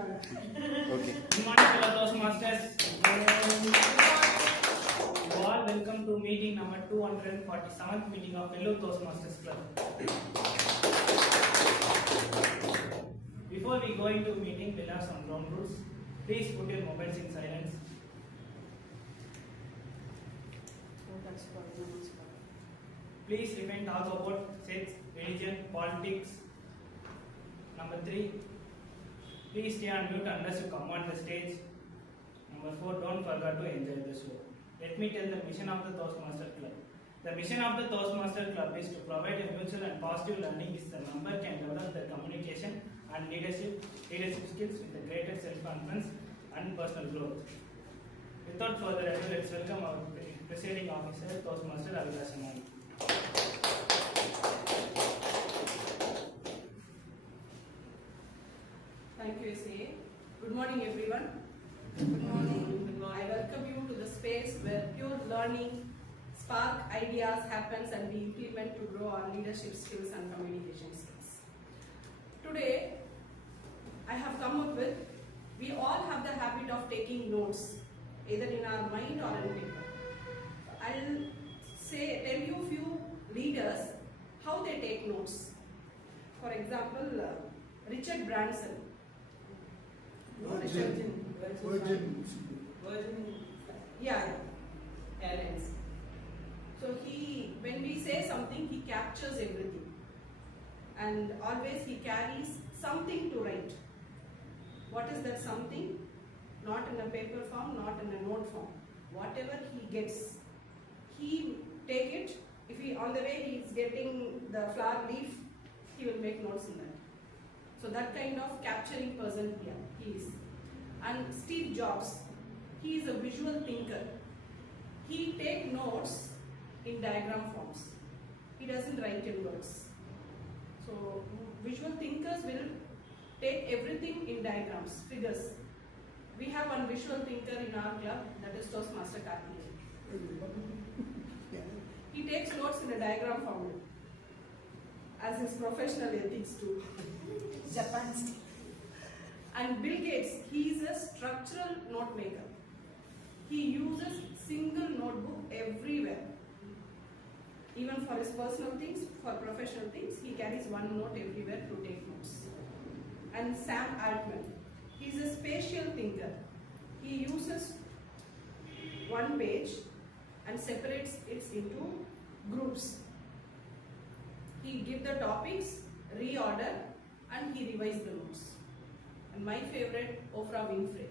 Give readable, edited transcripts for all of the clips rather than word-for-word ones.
Okay. Good morning, fellow Toastmasters. You all welcome to meeting number 247th meeting of fellow Toastmasters Club. Before we go into meeting, we'll have some ground rules. Please put your mobiles in silence. Please remain talk about sex, religion, politics. Number 3. Please stay on mute unless you come on the stage. Number 4. Don't forget to enjoy the show. Let me tell the mission of the Toastmaster Club. The mission of the Toastmaster Club is to provide a mutual and positive learning which the member can develop their communication and leadership skills with a greater self-confidence and personal growth. Without further ado, let's welcome our presiding officer, Toastmaster Mageshwaran. Thank you, SA. Good morning, everyone. Good morning. I welcome you to the space where pure learning, spark ideas happens and we implement to grow our leadership skills and communication skills. Today, I have come up with, we all have the habit of taking notes, either in our mind or in paper. I'll tell you a few leaders how they take notes. For example, Richard Branson. Virgin. Yeah, Airlines. So when we say something, he captures everything. And always he carries something to write. What is that something? Not in a paper form, not in a note form. Whatever he gets, he take it. If he on the way he is getting the flower leaf, he will make notes in that. So that kind of capturing person here he is. And Steve Jobs, he is a visual thinker. He take notes in diagram forms. He doesn't write in words. So visual thinkers will take everything in diagrams, figures. We have one visual thinker in our club, that is Toastmaster Karthikeyan. He takes notes in a diagram form, as his professional ethics too. Japan's. And Bill Gates, he is a structural note maker. He uses single notebook everywhere. Even for his personal things, for professional things, he carries one note everywhere to take notes. And Sam Altman, he is a spatial thinker. He uses one page and separates it into groups. He gives the topics, reorder, and he revises the notes. And my favorite, Oprah Winfrey.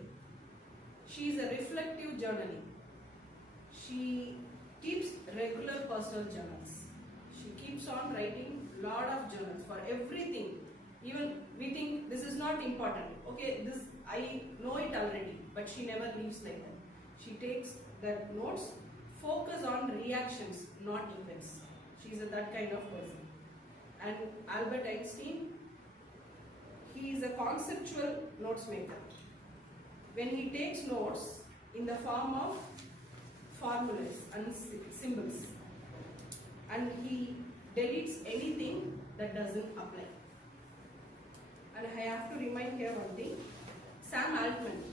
She is a reflective journaling. She keeps regular personal journals. She keeps on writing lot of journals for everything. Even we think this is not important. Okay, this I know it already, but she never leaves like that. She takes that notes, focus on reactions, not events. She is that kind of person. And Albert Einstein, he is a conceptual notes maker. When he takes notes in the form of formulas and symbols, and he deletes anything that doesn't apply. And I have to remind here one thing. Sam Altman,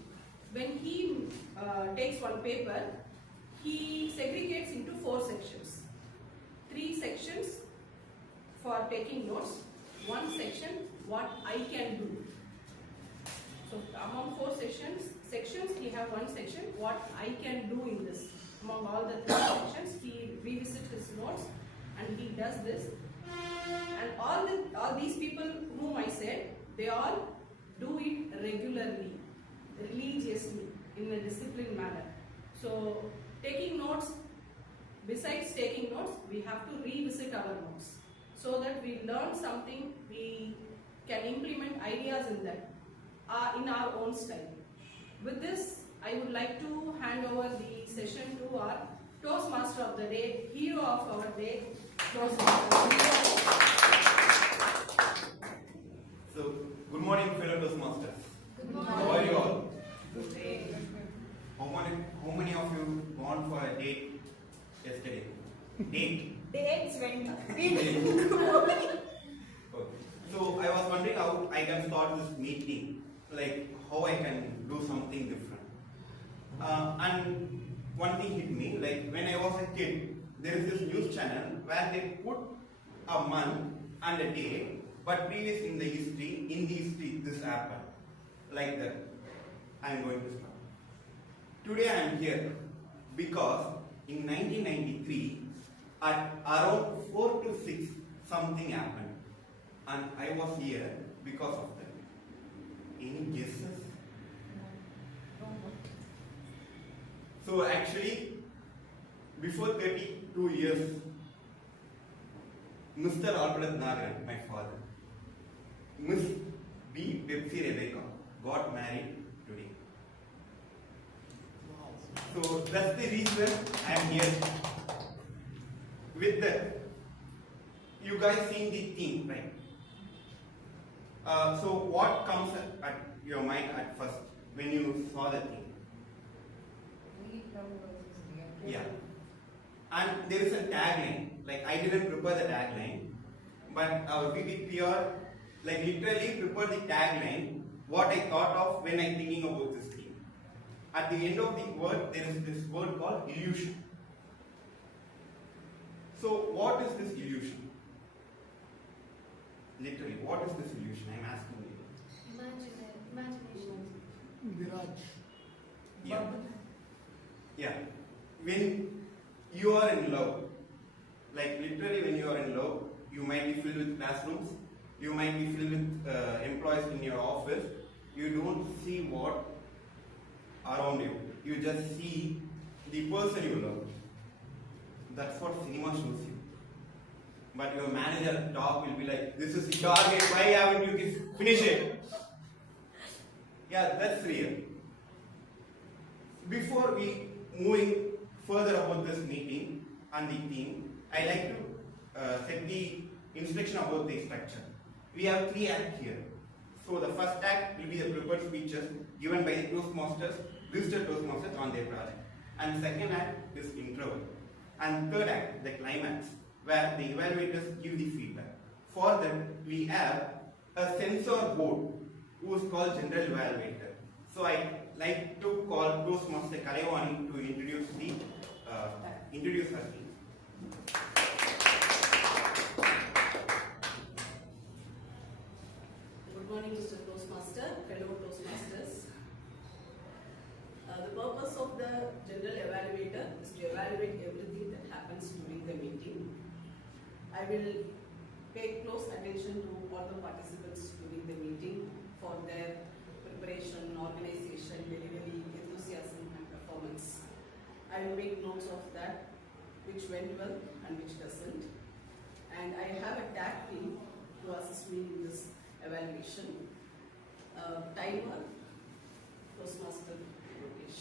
when he takes one paper, he segregates into 4 sections. 3 sections for taking notes, 1 section what I can do. So among 4 sections he have 1 section what I can do in this. Among all the 3 sections he revisits his notes and he does this. And all these people whom I said, they all do it regularly, religiously, in a disciplined manner. So taking notes, besides taking notes, we have to revisit our notes so that we learn something, we can implement ideas in that, in our own style. With this, I would like to hand over the session to our Toastmaster of the day, hero of our day, Toastmaster. So, good morning, fellow Toastmasters. Good morning. How are you all? Good. How many of you gone for a date yesterday? Date? Dates went. Okay. So I was wondering how I can start this meeting. Like, how how I can do something different. And one thing hit me, like when I was a kid, there is this news channel where they put a month and a day, but previous in the history, this happened. Like that. I am going to start. Today I am here because in 1993, at around 4 to 6, something happened. And I was here because of that. Any guesses? So actually, before 32 years, Mr. Albert Nagan, my father, Miss B. Pepsi Rebecca, got married today. So that's the reason I am here. With that, you guys seen the theme, right? So what comes at your mind at first when you saw the theme? Yeah. And there is a tagline. Like I didn't prepare the tagline, but our BBPR like literally prepared the tagline. What I thought of when I'm thinking about this theme. At the end of the word, there is this word called illusion. So what is this illusion? Literally, what is this illusion? I'm asking you. Imagination. Mirage. Yeah. Yeah. When you are in love, like literally when you are in love, you might be filled with classrooms, you might be filled with employees in your office. You don't see what around you. You just see the person you love. That's what cinema shows you. But your manager talk will be like, this is the target, why haven't you finished it? Yeah, that's real. Before we moving further about this meeting and the theme, I like to set the instruction about the structure. We have 3 acts here. So the first act will be the prepared speeches given by the Toastmasters, registered Toastmasters on their project. And second act is interval. And third act, the climax, where the evaluators give the feedback. For that, we have a censor board who is called general evaluator. So I like to call Toastmaster Kalevani to introduce her team. Good morning, Mr. Toastmaster, fellow Toastmasters. The purpose of the general evaluator is to evaluate everything that happens during the meeting. I will pay close attention to all the participants during the meeting for their preparation, organization, delivery, enthusiasm and performance. I will make notes of that, which went well and which doesn't. And I have a tag team to assist me in this evaluation. Timer, Toastmaster Lokesh.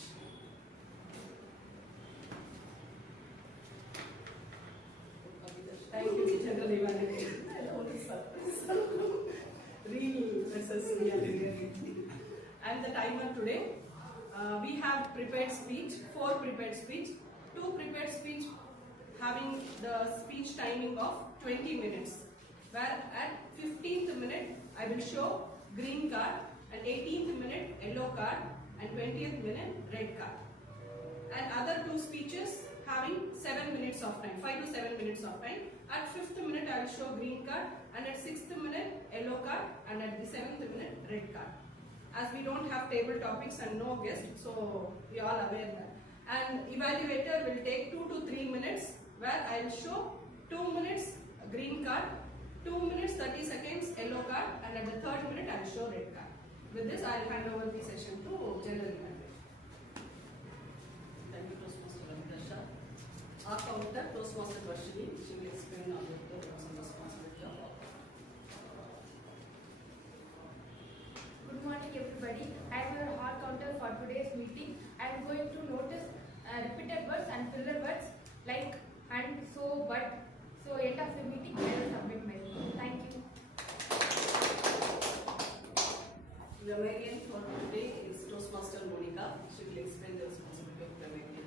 Thank you, General Evaluator. Really, versus really. And the timer today, we have prepared speech, 4 prepared speech, 2 prepared speech having the speech timing of 20 minutes. Where at 15th minute, I will show green card, and 18th minute, yellow card, and 20th minute, red card. And other 2 speeches having 7 minutes of time, 5 to 7 minutes of time. At 5th minute, I will show green card, and at 6th minute, yellow card, and at the 7th minute, red card. As we don't have table topics and no guests, so we are aware that. And evaluator will take 2 to 3 minutes, where I will show 2 minutes green card, 2 minutes 30 seconds yellow card, and at the 3rd minute I will show red card. With this, I will hand over the session to general evaluator. Thank you, Toastmaster Raviprasha. Our counter, Toastmaster Varshini, she will explain about the roles and responsibility of all. Good morning, everybody. I am your hall counter for today's meeting. I am going to notice repeated words and filler words like and, so, but. So, end of the meeting, I will submit my report. Thank you. The grammarian for today is Toastmaster Monica. She will explain the responsibility of grammarian.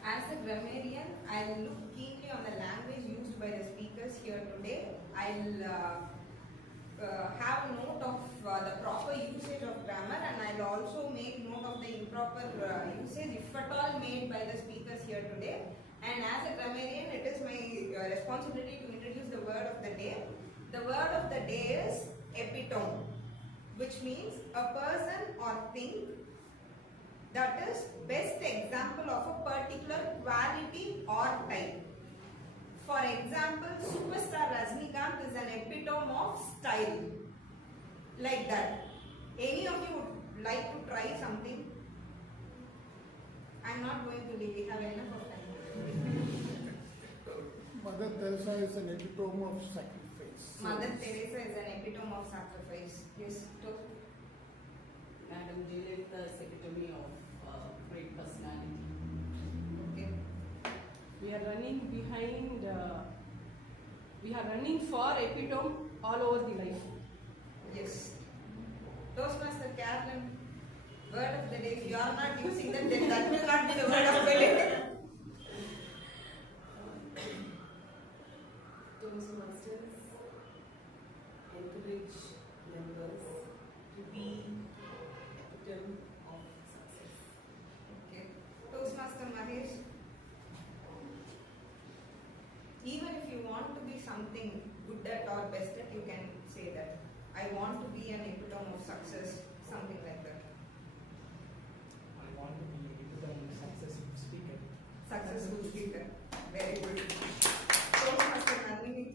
As a grammarian, I will look keenly on the language used by the speakers here today. I will have a note of improper usage, if at all made by the speakers here today. And as a grammarian, it is my responsibility to introduce the word of the day. The word of the day is epitome, which means a person or thing that is best example of a particular quality or type. For example, superstar Rajnikant is an epitome of style. Like that. Any of you would like to try something? I'm not going to leave. We have enough of time. Mother Teresa is an epitome of sacrifice. Mother Teresa is an epitome of sacrifice. Yes, Madam Jayalalitha is epitome of great personality. okay. We are running behind, we are running for epitome all over the life. Yes. Toastmaster Carolyn, word of the day. If you are not using them, then that will not be the word of the day. Toastmasters encourage members to be epitome of success. Okay. Toastmaster Mahesh, even if you want to be something good at or best at, you can say that. I want to be an epitome of success, something like that. I want to be a successful speaker. Successful speaker. Very good. Toastmaster Nandhini.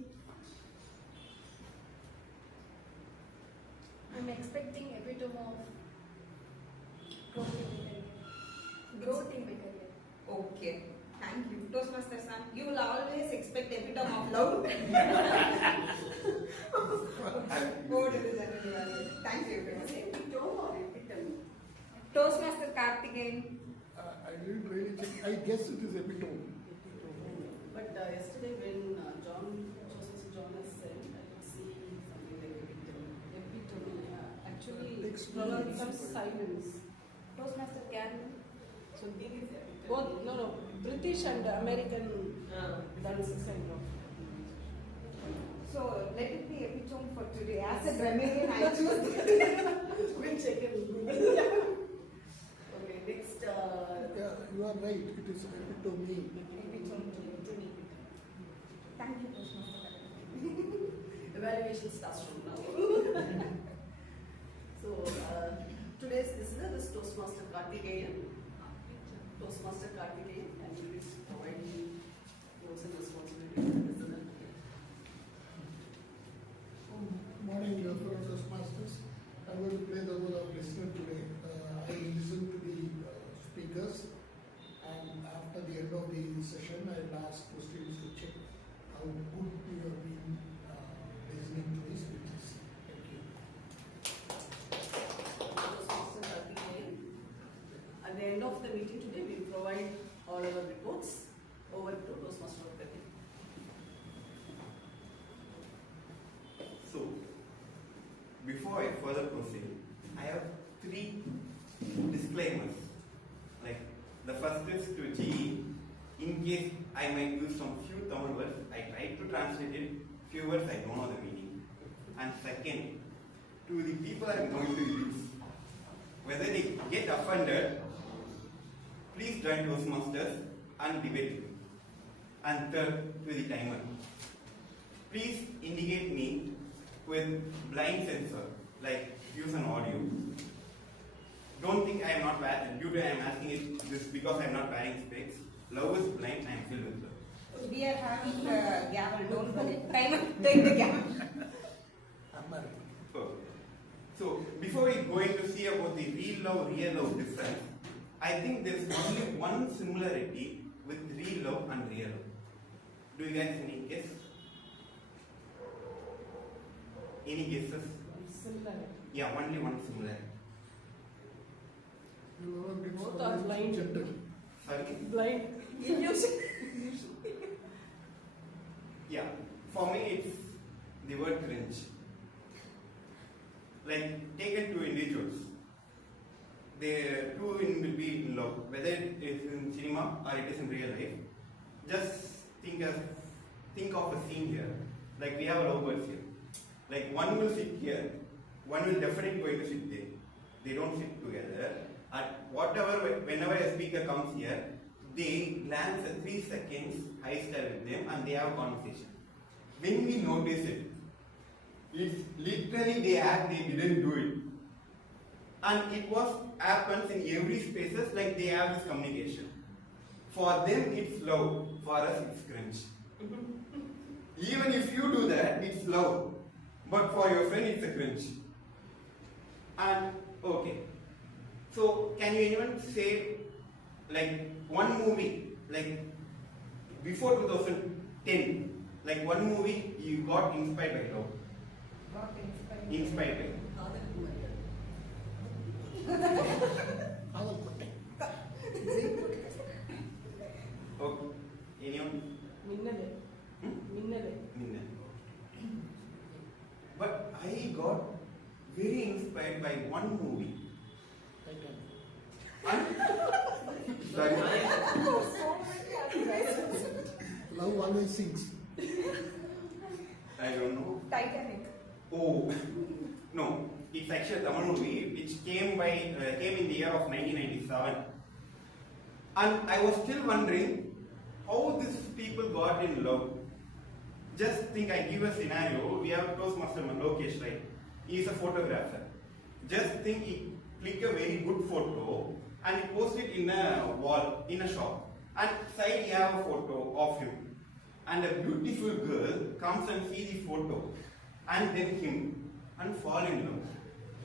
I'm expecting epitome of growth in my career. Growth in my career. Okay. Thank you. Toastmaster Sam, you will always expect epitome of love. Go to the general evaluation. Thank you. Epitome or epitome? Toastmaster Karthikeyan. I didn't really check. I guess it is epitome. But yesterday when Joseph John has said, I could see something like epitome. Epitome, actually, Explain. some silence. Toastmaster Carolyn. So this is epitome. Both, no, British and American dances kind of. So let it be epitome for today. As a grammarian, I choose. We'll check it in Google. Okay, next. Yeah, you are right. It is epitome. Epitome. Thank you, Toastmaster Carolyn. Evaluation starts from now. So today's listener is Toastmaster Karthikeyan. Toastmaster Karthikeyan, and he will provide the roles and responsibilities of the listener. Morning, dear fellow Toastmasters. I'm going to play the role of listener today. I will listen to the speakers, and after the end of the session, I will ask questions to check how good you have been listening to the speeches. Thank you. Toastmaster Karthikeyan. At the end of the meeting today, we will provide all our reports over to Toastmaster Karthikeyan. So, before I further proceed, I have 3 disclaimers. Like, the first is to GE. In case I might use some few Tamil words, I tried to translate it. Few words I don't know the meaning. And second, to the people I am going to use, whether they get offended, please join Toastmasters and debate with me. And third, to the timer. Please indicate me with blind sensor, like use an audio. Don't think I am not wearing, due to I am asking it this because I am not wearing specs. Love is blind, I am filled with love. We are having gavel. Don't worry. Timer, take the gavel. So, before we go into see about the real love, difference, I think there is only one similarity with real love and real love. Do you guys any guess? Any guesses? Similar. Yeah, only one similarity. Both are blind. Sorry? Blind. Yeah, for me it's the word cringe. Like, take two individuals. The two will be in love, whether it is in cinema or it is in real life. Just think of a scene here. Like, we have lovebirds here. Like, one will sit here, one will definitely going to sit there. They don't sit together. Whenever a speaker comes here, they glance at 3 seconds, I stare with them and they have a conversation. When we notice it, it's literally they act they didn't do it. And it happens in every spaces like they have this communication. For them it's love, for us it's cringe. Even if you do that, it's love. But for your friend it's a cringe. And okay. So can you even say like one movie, like before 2010, like one movie you got inspired by love? Inspired by. Okay. Anyone? Minnale. Minnale. Minnale. But I got very inspired by one movie. Sorry. Love always sings. I don't know. Titanic. Oh, no. It's actually a Tamil movie which came in the year of 1997. And I was still wondering how these people got in love. Just think, I give a scenario. We have Toastmaster Lokesh, right? He is a photographer. Just think he click a very good photo and he post it in a wall, in a shop. And side he have a photo of him. And a beautiful girl comes and see the photo and then him and fall in love.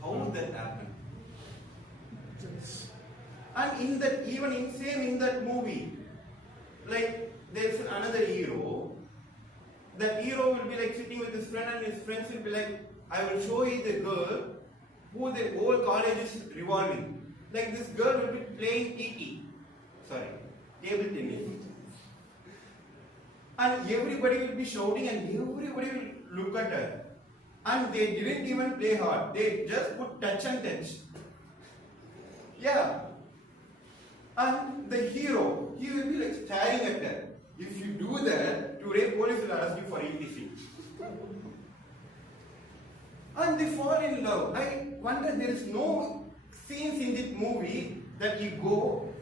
How would that happen? And in that movie, like there is another hero. That hero will be like sitting with his friend and his friends will be like, I will show you the girl who the whole college is revolving. Like this girl will be playing table tennis. And everybody will be shouting and everybody will look at her. And they didn't even play hard. They just put touch and touch. Yeah. And the hero, he will be like staring at her. If you do that, today police will arrest you for ETC. And they fall in love. I wonder, there is no scenes in this movie that you go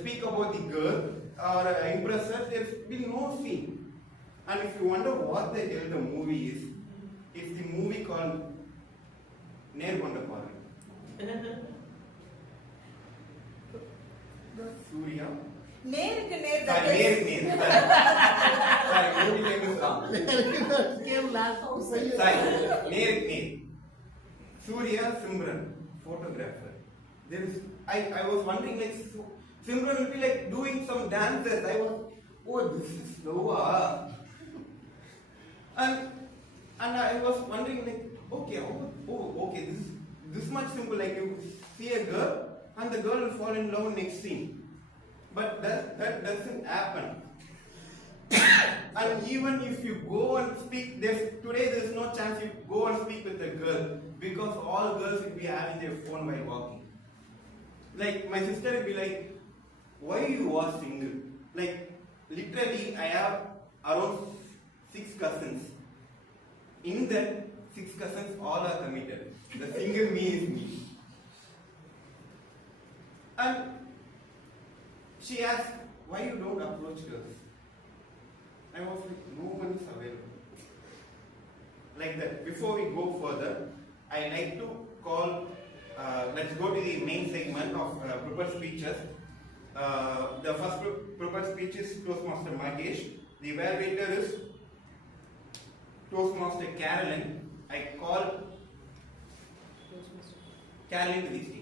speak about the girl or impress her. There will be no scene. And if you wonder what the hell the movie is, it's the movie called Nergonda Parve. Surya. Sorry, movie name is wrong. Came last. Sorry, Surya Simran, photographer. I was wondering, like, Simran will be like doing some dances. I was, oh, this is slow. And I was wondering, like, okay, okay, this much simple. Like, you see a girl and the girl will fall in love next scene. But that doesn't happen. And even if you go and speak, today there's no chance you go and speak with a girl because all girls will be having their phone while walking. Like my sister will be like, why you are single? Like literally I have around 6 cousins. In that 6 cousins all are committed. The single me is me. And she asked, why you don't approach girls? I was like, no one is available. Like that. Before we go further, I like to call, let's go to the main segment of prepared speeches. The first prepared speech is Toastmaster Magesh. The evaluator is Toastmaster Carolyn. I call Carolyn to the stage.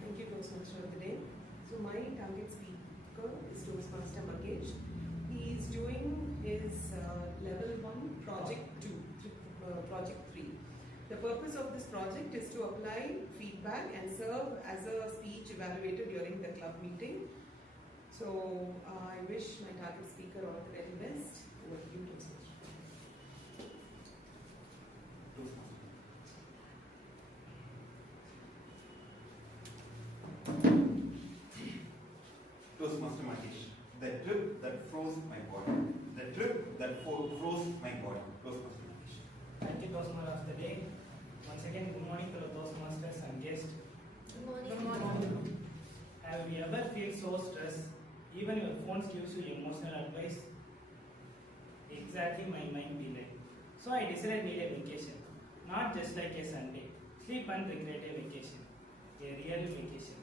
Thank you, Toastmaster of the day. So my target speaker is Toastmaster Magesh. He is doing his level 1 project 2, project 3. The purpose of this project is to apply feedback and serve as a speech evaluator during the club meeting. So I wish my target speaker all the very best. Over to you, Toastmaster. the drip that froze my body. The drip that froze my body. Toastmasters. Thank you, Toastmaster of the day. Once again, good morning to the Toastmasters and guests. Good morning. Have you ever feel so stressed? Even your phone gives you emotional advice. Exactly my mind be like. So I decided need a vacation. Not just like a Sunday. Sleep and regret a vacation. A real vacation.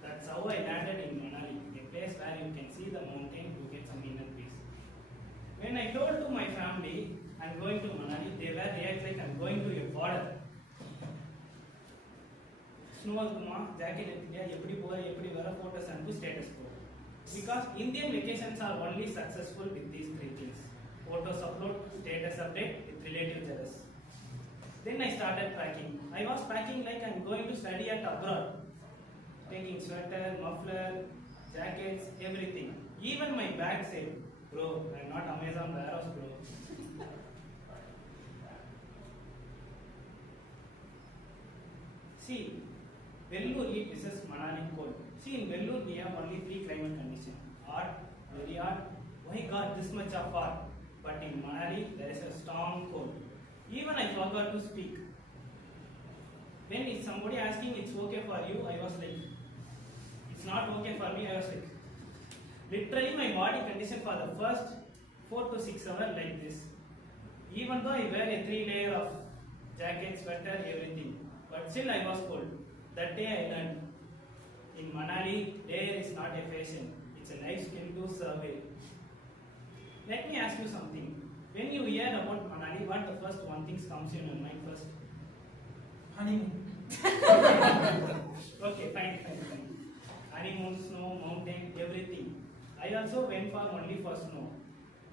That's how I landed in Manali, a place where you can see the mountain to get some inner peace. When I told to my family I'm going to Manali, they were react like I'm going to a border. Snow இருக்குமா jacket எடுத்துட்டியா எப்படி போற எப்படி வர photos அனுப்பு status போ. Because Indian vacations are only successful with these three things: photos upload, status update, with relative jealous. Then I started packing. I was packing like I'm going to study at abroad, taking sweater, muffler, jackets, everything. Even my bag said, "Bro, I'm not Amazon warehouse, bro." See, Vellore heat versus Manali cold. See, in Vellore we have only 3 climate conditions: hot, very hot. Why God this much of hot? But in Manali there is a strong cold. Even I forgot to speak. When is somebody asking it's okay for you, I was like, it's not okay for me. I was like, literally my body condition for the first 4 to 6 hours like this. Even though I wear a 3 layer of jacket, sweater, everything, but still I was cold. That day I learned, in Manali, layer is not a fashion, it's a life skill to survey. Let me ask you something. When you hear about Manali, what the first one thing comes in your mind first? Honeymoon. Okay, fine. Honeymoon, snow, mountain, everything. I also went for only for snow.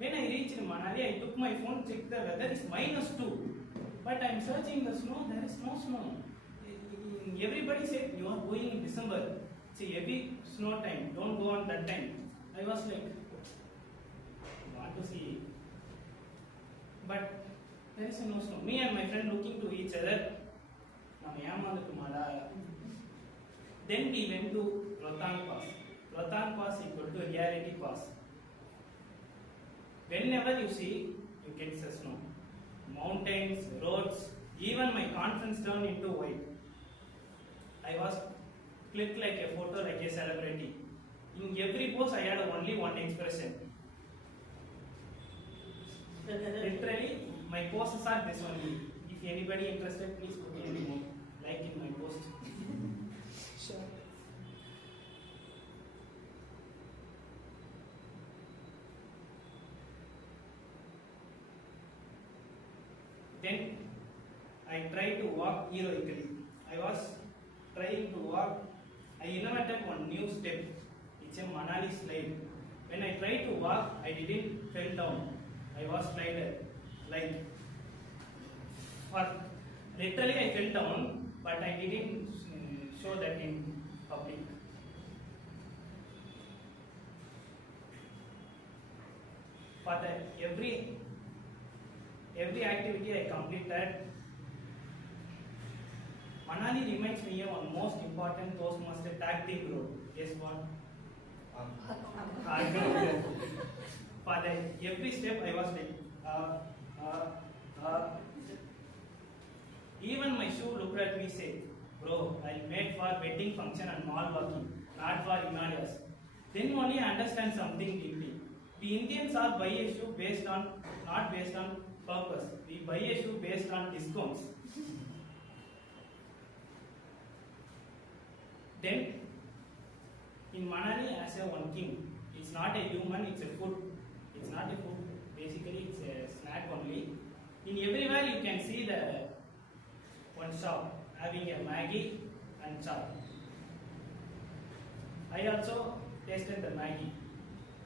When I reached Manali, I took my phone, checked the weather, it's -2. But I am searching the snow, there is no snow. Everybody said you are going in December. It's a heavy snow time, don't go on that time. I was like, want to see. But there is no snow. Me and my friend looking to each other. Then we went to Rohtang Pass. Rohtang Pass equal to reality pass. Whenever you see, you get the snow. Mountains, roads, even my confidence turned into white. I was clicked like a photo, like a celebrity. In every pose, I had only one expression. Literally, my poses are this only. If anybody interested, please put any more like in my post. Sure. Then I tried to walk heroically. I was trying to walk. I innovated one new step. It's a Manali slide. When I tried to walk, I didn't fell down. I was slided. Like, literally I fell down, but I didn't show that in public. For the every activity I completed, Manali reminds me of one most important Toastmaster tag team role. Guess what? For the every step I was like, Even my shoe looked at me said, "Bro, I made for wedding function and mall walking, not for Himalayas." Then only I understand something deeply. We Indians are buy a shoe not based on purpose. We buy a shoe based on discounts. Then, in Manali, as a one king, it's not a human, it's a food. It's not a food, basically it's a snack only. In everywhere you can see the one shop having a Maggi and chop. I also tasted the Maggi.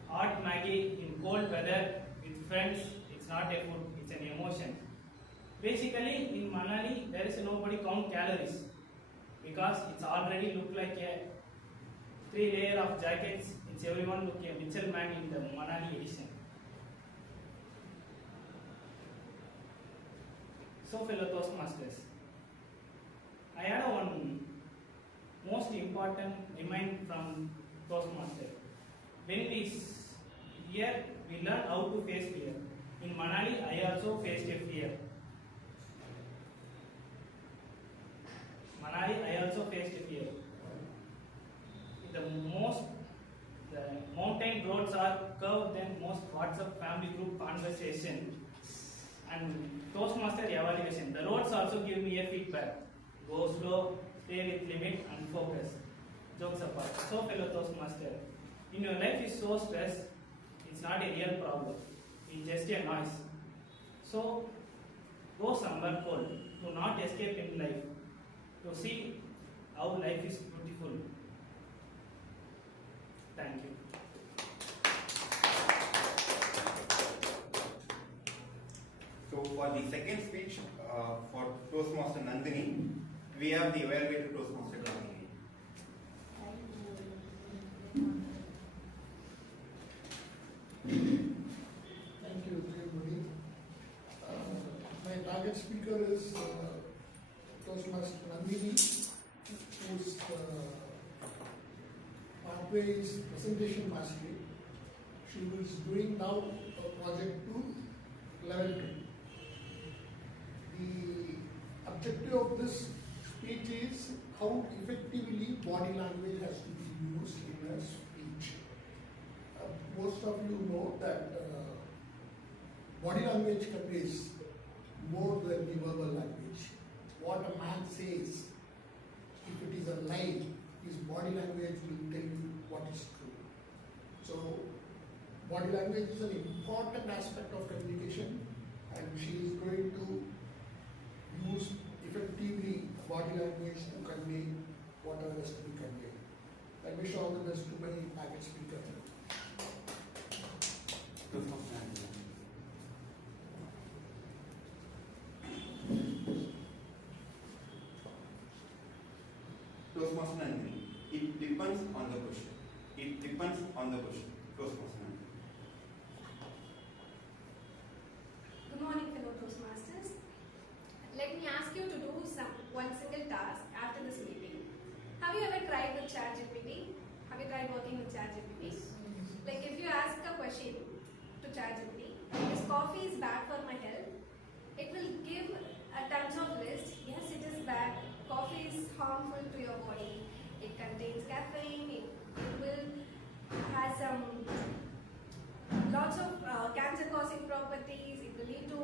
Hot Maggi in cold weather with friends, it's not a food, it's an emotion. Basically, in Manali, there is nobody count calories because it's already look like a 3 layer of jackets. It's everyone look a Mitchell man in the Manali edition. So, fellow Toastmasters, I had one most important remind from Toastmaster. When we Here we learn how to face fear. In Manali, I also faced a fear. I also faced a fear. The mountain roads are curved than most WhatsApp family group conversation and Toastmaster evaluation. The roads also give me a feedback. Go slow, stay with limit and focus. Jokes apart. So fellow Toastmaster, in your life is so stressed, it's not a real problem. It's just a noise. So go somewhere cold to not escape in life, to see how life is beautiful. Thank you. So for the second speech for Toastmaster Nandhini, we have the evaluator Toastmaster Nandhini. Thank you, everybody. My target speaker is Toastmaster Nandhini, whose pathway is presentation mastery. She is doing now project 2, level 2. The objective of this speech is how effectively body language has to be used in a speech. Most of you know that body language conveys more than the verbal language. What a man says, if it is a lie, his body language will tell you what is true. So, body language is an important aspect of communication, and she is going to use effectively body language to convey whatever has to be conveyed. I wish all the best to my target speaker. Toastmaster Nandhini. It depends on the question. It depends on the question. Toastmaster Nandhini. Good morning, fellow Toastmasters. Let me ask you to do one single task after this meeting. Have you ever tried with ChatGPT? Have you tried working with ChatGPT? Like if you ask a question to ChatGPT, is coffee is bad for my health? It will give a tons of list. Yes, it is bad. Coffee is harmful to your body. It contains caffeine. It will has lots of cancer-causing properties. It will lead to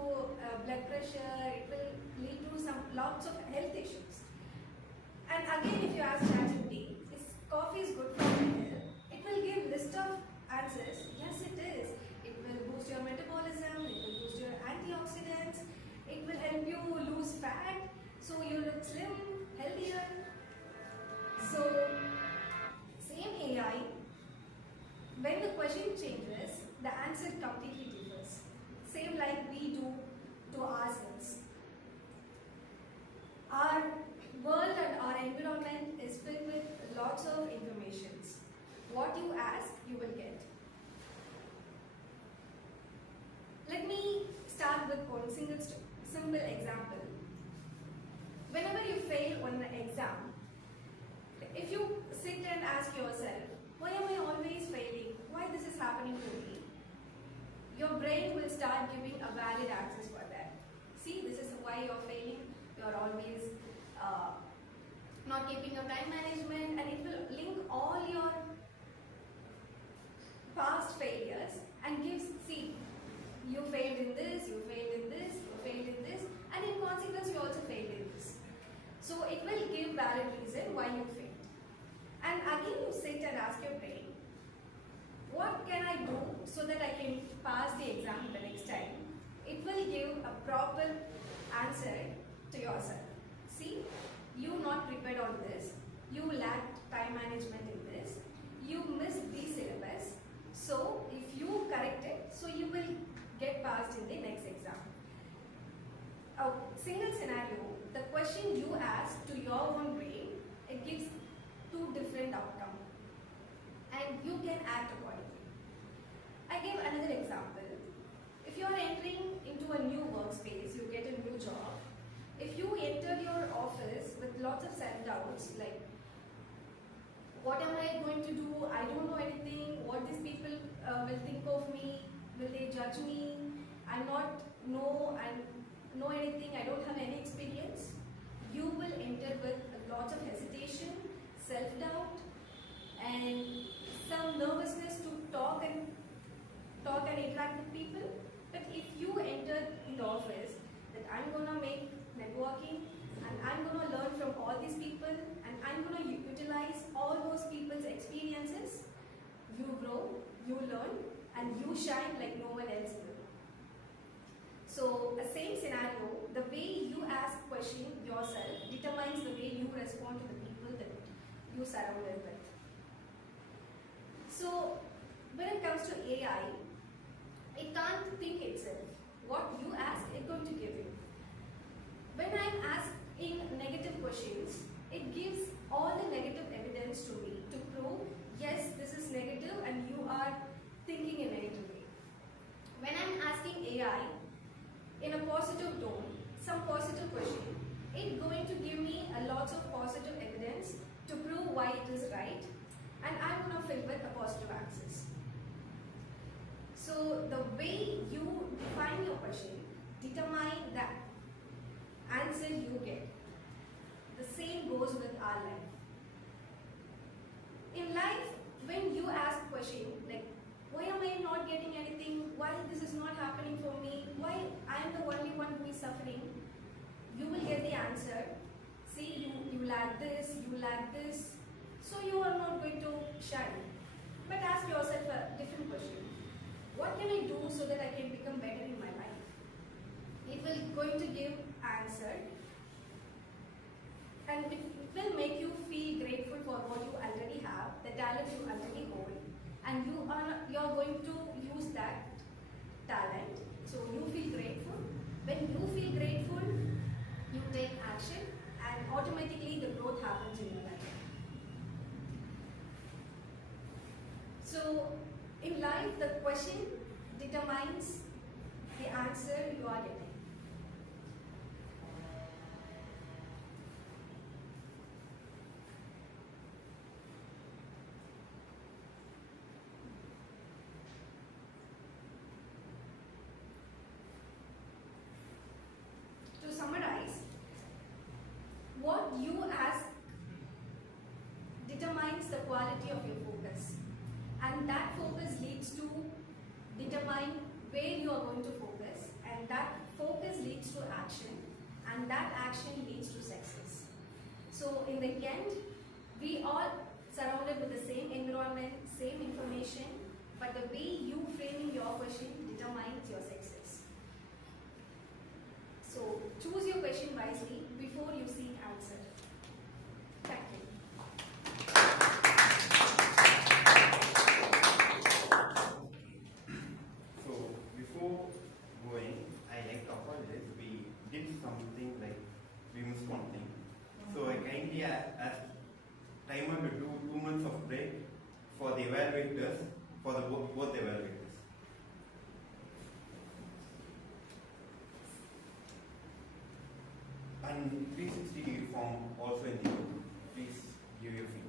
blood pressure. It will lead to lots of health issues. And again, if you ask ChatGPT, is coffee is good for my health? It will give list of answers. Yes, it is. It will boost your metabolism. It will boost your antioxidants. It will help you lose fat, so you look slim, healthier. So, same AI, when the question changes, the answer completely differs. Same like we do to ourselves. Our world and our environment is filled with lots of informations. What you ask, you will get. Let me start with one simple example. Whenever you fail on an exam, if you sit and ask yourself, why am I always failing? Why this is happening to me? Your brain will start giving a valid answers for that. See, this is why you're failing. You're always not keeping your time management, and it will link all your past failures and gives, see, you failed in this, you failed in this, you failed in this, and in consequence you also failed in this. So it will give valid reason why you failed. And again you sit and ask your brain, what can I do so that I can pass the exam the next time? It will give a proper answer to yourself. See, you not prepared on this, you lacked time management in this, you missed the syllabus. So if you correct it, so you will get passed in the next exam. A single scenario, the question you ask to your own brain, it gives two different outcomes, and you can act accordingly. I give another example. If you are entering into a new workspace, you get a new job. If you enter your office with lots of self-doubts, like, what am I going to do? I don't know anything. What these people will think of me. judge me, I'm not know anything, I don't have any experience, you will enter with a lot of hesitation, self-doubt, and some nervousness to talk and interact with people. But if you enter in the office that I'm gonna make networking and I'm gonna learn from all these people and I'm gonna utilize all those people's experiences, you grow, you learn, and you shine like no one else will. So, a same scenario, the way you ask question yourself determines the way you respond to the people that you surrounded with. So, when it comes to AI, it can't think itself. What you ask, it's going to give you. When I'm asking negative questions, it gives all the negative evidence to me to prove, yes, this is negative and you are thinking in a negative way. When I'm asking AI in a positive tone, some positive question, it's going to give me a lot of positive evidence to prove why it is right, and I'm going to fill with the positive answers. So the way you define your question determine the answer you get. The same goes with our life. In life, when you ask question like, why am I not getting anything? Why this is not happening for me? Why I am the only one who is suffering? You will get the answer. See, you lack this, you lack this. So you are not going to shine. But ask yourself a different question. What can I do so that I can become better in my life? It will going to give answer, and it will make you feel grateful for what you already have, the talent you already hold, and you are going to use that talent. So you feel grateful. When you feel grateful, you take action, and automatically the growth happens in your life. So in life, the question determines the answer you are getting. To summarize, what you ask determines the quality of your focus, and that focus leads to determine where you are going to focus, and that focus leads to action, and that action leads to success. So in the end, we all surrounded with the same environment, same information, but the way you framing your question determines your success. So choose your question wisely before you seek answer. Thank you. So before going, I like to apologize. We did something like we missed one thing. So I kindly asked timer to do 2 months of break for the evaluators, for the both evaluators. And 360-degree form also in the group. Please give your feedback.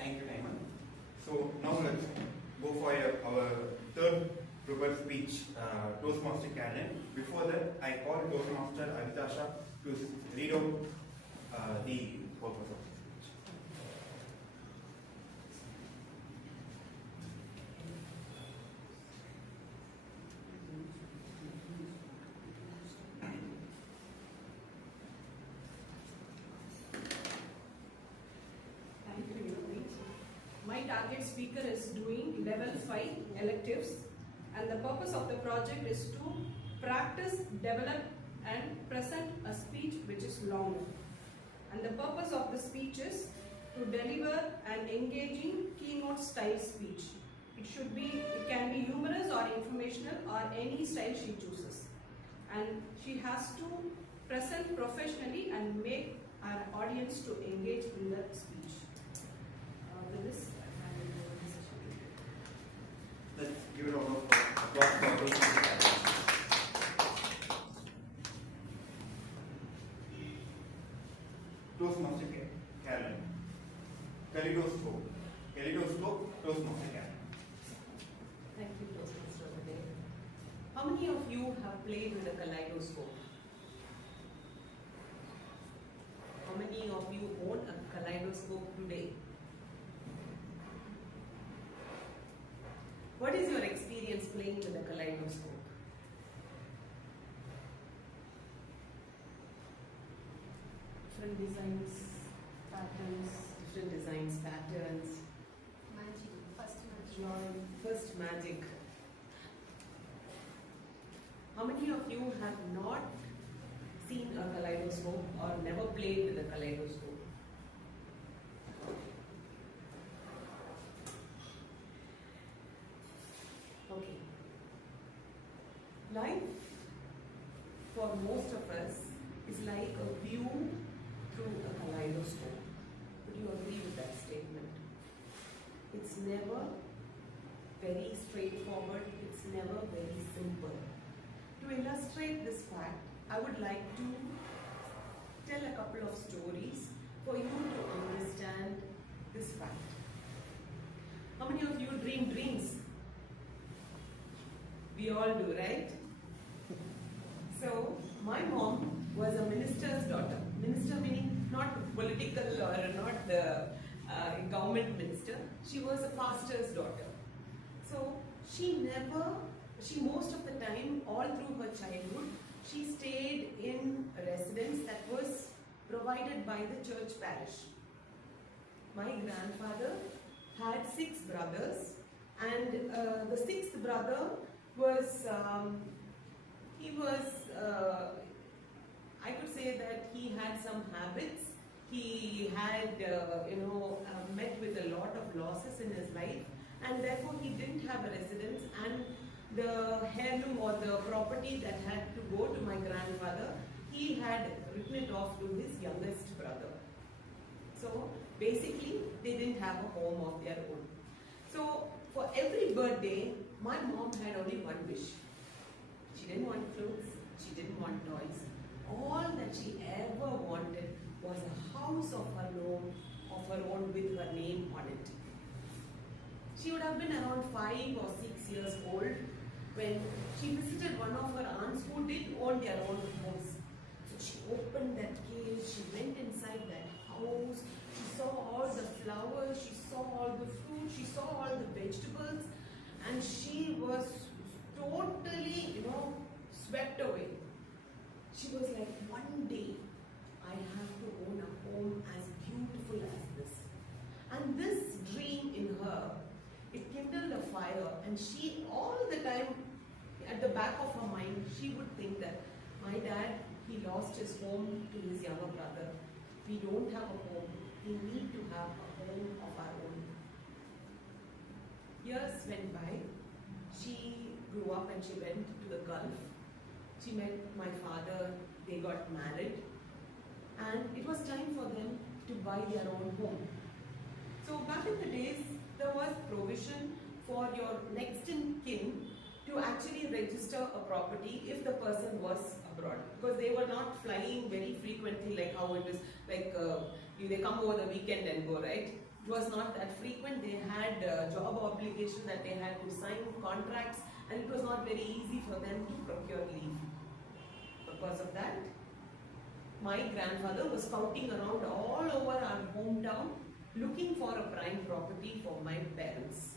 Thank you, Naiman. So now let's go for our third prepared speech, Toastmaster Karen. Before that, I call Toastmaster Avitasha to read out the purpose of the speech. Thank you, Yogi. My target speaker is doing level 5 electives, and the purpose of the project is to practice, develop and present a speech which is longer. And the purpose of the speech is to deliver an engaging keynote style speech. It can be humorous or informational or any style she chooses. And she has to present professionally and make our audience to engage in the speech. With this, I hand over the session. Let's give it a round of applause for Toastmaster Karen. Toastmaster Karen. Kaleidoscope. Kaleidoscope, Toastmaster Karen. Thank you, Toastmaster of the day. How many of you have played with a kaleidoscope? How many of you own a kaleidoscope today? What is your experience playing with a kaleidoscope? Different designs, patterns, Different designs, patterns, Magic. First magic. joy. first magic. How many of you have not seen a kaleidoscope or never played with a kaleidoscope? Okay. Life for most of us is like a view through a kaleidoscope. Would you agree with that statement? It's never very straightforward, it's never very simple. To illustrate this fact, I would like to tell a couple of stories for you to understand this fact. How many of you dream dreams? We all do, right? So, my mom was a minister's daughter. Minister meaning not political or not the government minister. She was a pastor's daughter. So, she most of the time, all through her childhood, she stayed in a residence that was provided by the church parish. My grandfather had 6 brothers, and the 6th brother was, I could say that he had some habits. He had, met with a lot of losses in his life, and therefore he didn't have a residence, and the heirloom or the property that had to go to my grandfather, he had written it off to his youngest brother. So basically, they didn't have a home of their own. So for every birthday, my mom had only one wish. She didn't want clothes, she didn't want toys. All that she ever wanted was a house of her own with her name on it. She would have been around 5 or 6 years old when she visited one of her aunts who did own their own house. So she opened that cage, she went inside that house, she saw all the flowers, she saw all the fruit, she saw all the vegetables, and she was totally, swept away. She was like, one day I have to own a home as beautiful as this. And this dream in her, it kindled a fire, and she all the time, at the back of her mind, she would think that my dad, he lost his home to his younger brother. We don't have a home. We need to have a home of our own. Years went by. She grew up and she went to the Gulf. She met my father. They got married. And it was time for them to buy their own home. So back in the days, there was provision for your next in kin to actually register a property if the person was abroad, because they were not flying very frequently like how it is, like they come over the weekend and go, right? It was not that frequent. They had job obligation that they had to sign contracts, and it was not very easy for them to procure leave. Because of that, my grandfather was scouting around all over our hometown looking for a prime property for my parents.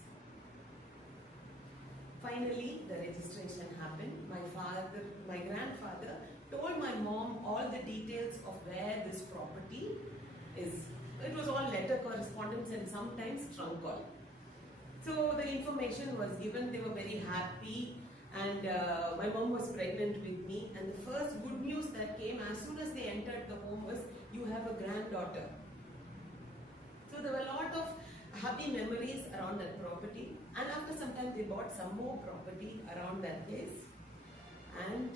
Finally, the registration happened. My grandfather told my mom all the details of where this property is. It was all letter correspondence and sometimes trunk call. So the information was given, they were very happy, and my mom was pregnant with me, and the first good news that came as soon as they entered the home was, you have a granddaughter. So there were a lot of happy memories around that property, and after some time they bought some more property around that place, and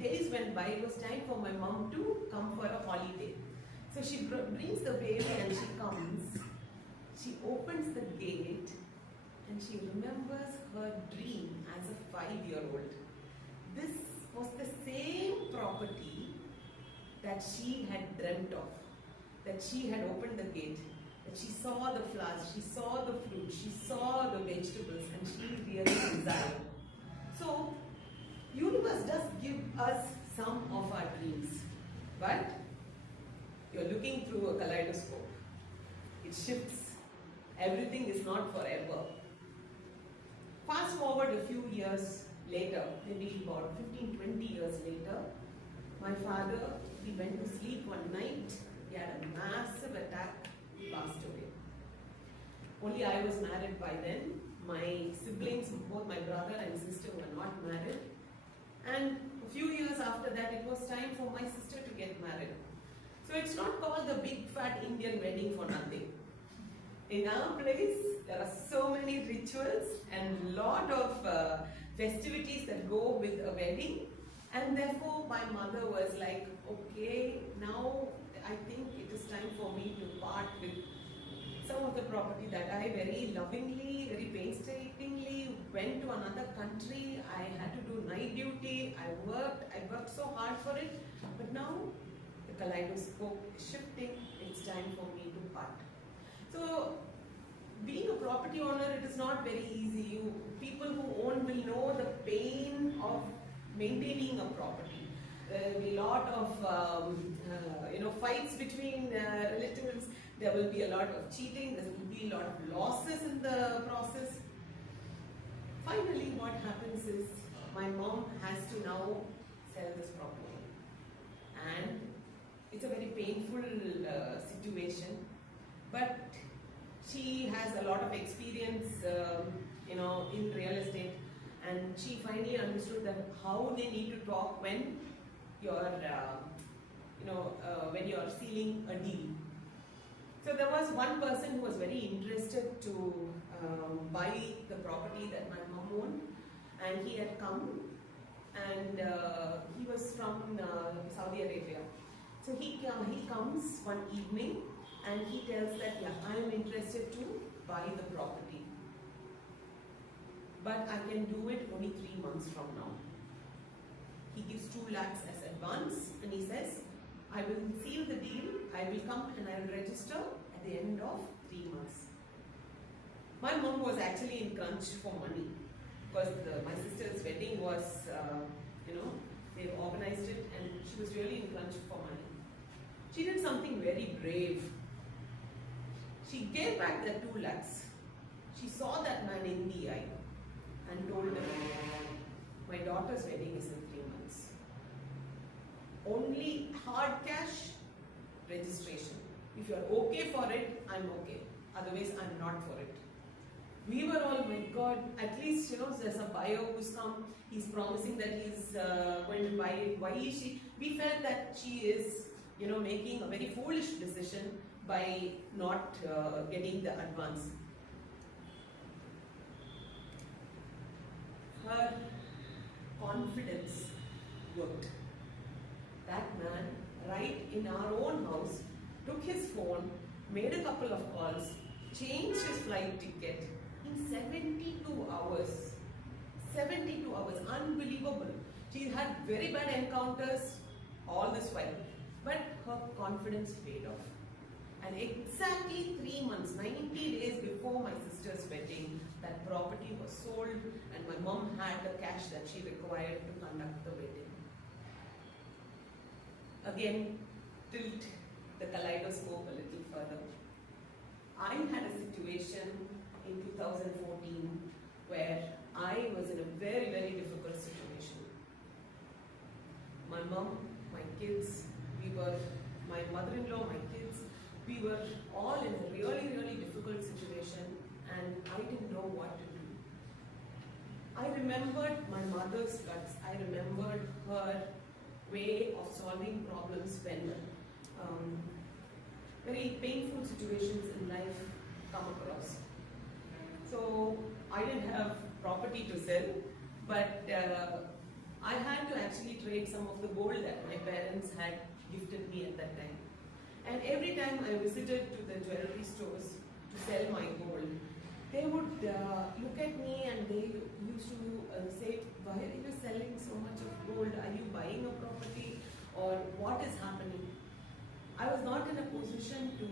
days went by. It was time for my mom to come for a holiday. So she brings the baby and she comes, she opens the gate, and she remembers her dream as a 5-year-old. This was the same property that she had dreamt of, that she had opened the gate, that she saw the flowers, she saw the fruit, she saw the vegetables, and she really desired. So, universe does give us some of our dreams, but you're looking through a kaleidoscope. It shifts. Everything is not forever. Fast forward a few years later, maybe about 15-20 years later, my father, he went to sleep one night, he had a massive attack, he passed away. Only I was married by then. My siblings, both my brother and sister, were not married. And a few years after that, it was time for my sister to get married. So it's not called the big fat Indian wedding for nothing. In our place, there are so many rituals and lot of festivities that go with a wedding. And therefore, my mother was like, okay, now I think it is time for me to part with some of the property that I very lovingly, very painstakingly went to another country. I had to do night duty. I worked so hard for it. But now the kaleidoscope is shifting. It's time for me to part. So, being a property owner, it is not very easy. People who own will know the pain of maintaining a property. There will be a lot of fights between relatives. There will be a lot of cheating. There will be a lot of losses in the process. Finally, what happens is my mom has to now sell this property, and it's a very painful situation. But she has a lot of experience, in real estate, and she finally understood that how they need to talk when you're, when you're sealing a deal. So there was one person who was very interested to buy the property that my mom owned, and he had come, and he was from Saudi Arabia. So he comes one evening and he tells that, yeah, I am interested to buy the property, but I can do it only 3 months from now. He gives 2 lakhs as advance, and he says, I will seal the deal, I will come and I will register at the end of 3 months. My mom was actually in crunch for money, because my sister's wedding was, they organized it, and she was really in crunch for money. She did something very brave. She gave back the 2 lakhs. She saw that man in the eye and told him, my daughter's wedding is in 3 months. Only hard cash registration. If you're okay for it, I'm okay. Otherwise, I'm not for it. We were all, my God, at least, there's a buyer who's come, he's promising that he's going to buy it. Why is she? We felt that she is, making a very foolish decision by not getting the advance. Her confidence worked. That man, right in our own house, took his phone, made a couple of calls, changed his flight ticket in 72 hours. 72 hours, unbelievable. She had very bad encounters all this while, but her confidence paid off. And exactly 3 months, 90 days before my sister's wedding, that property was sold and my mom had the cash that she required to conduct the wedding. Again, tilt the kaleidoscope a little further. I had a situation in 2014 where I was in a very, very difficult situation. My mom, my kids, my mother-in-law, my kids, we were all in a really, really difficult situation and I didn't know what to do. I remembered my mother's guts. I remembered her way of solving problems when very painful situations in life come across. So I didn't have property to sell, but I had to actually trade some of the gold that my parents had gifted me at that time. And every time I visited to the jewelry stores to sell my gold, they would look at me and they used to say, why are you selling so much of gold? Are you buying a property or what is happening? I was not in a position to